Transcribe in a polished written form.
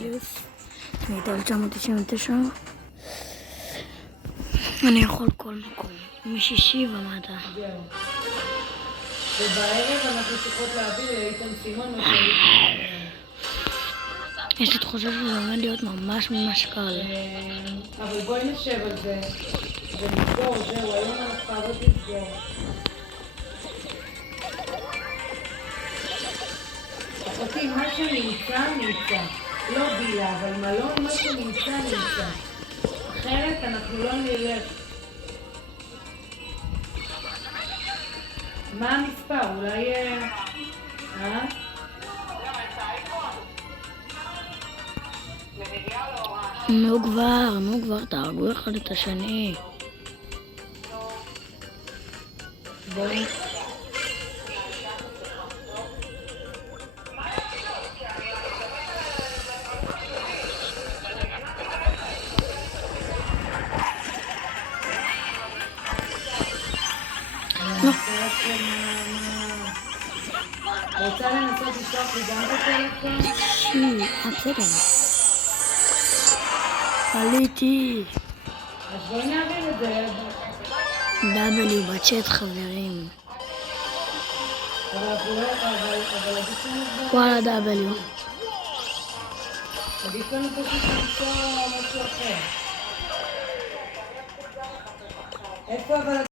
אליוס, תמיד 1999. אני יכול כל מקום, משישי ומטה. זהו. ובערב אנחנו צריכות להביא לאיתן סימון מה יש לי תחושה שזה עומד להיות ממש קל. אבל בואי נשב על זה ונסגור, זהו, היום אנחנו חייבות לסגור. אחותי, מה שנמצא, נמצא. לא בילה, אבל מלון, מה שנמצא, נמצא. אחרת אנחנו לא נלך. מה המספר? אולי... נו כבר, תהרגו אחד את השני. בואי. לא. רוצה לנסות לשלוח לי גם בטלפון? בסדר. עליתי. אז בואי נעביר את זה. W בצ'אט חברים. אבל עדיף לנו כבר... וואלה W. עדיף לנו פשוט למצוא משהו אחר. איפה אבל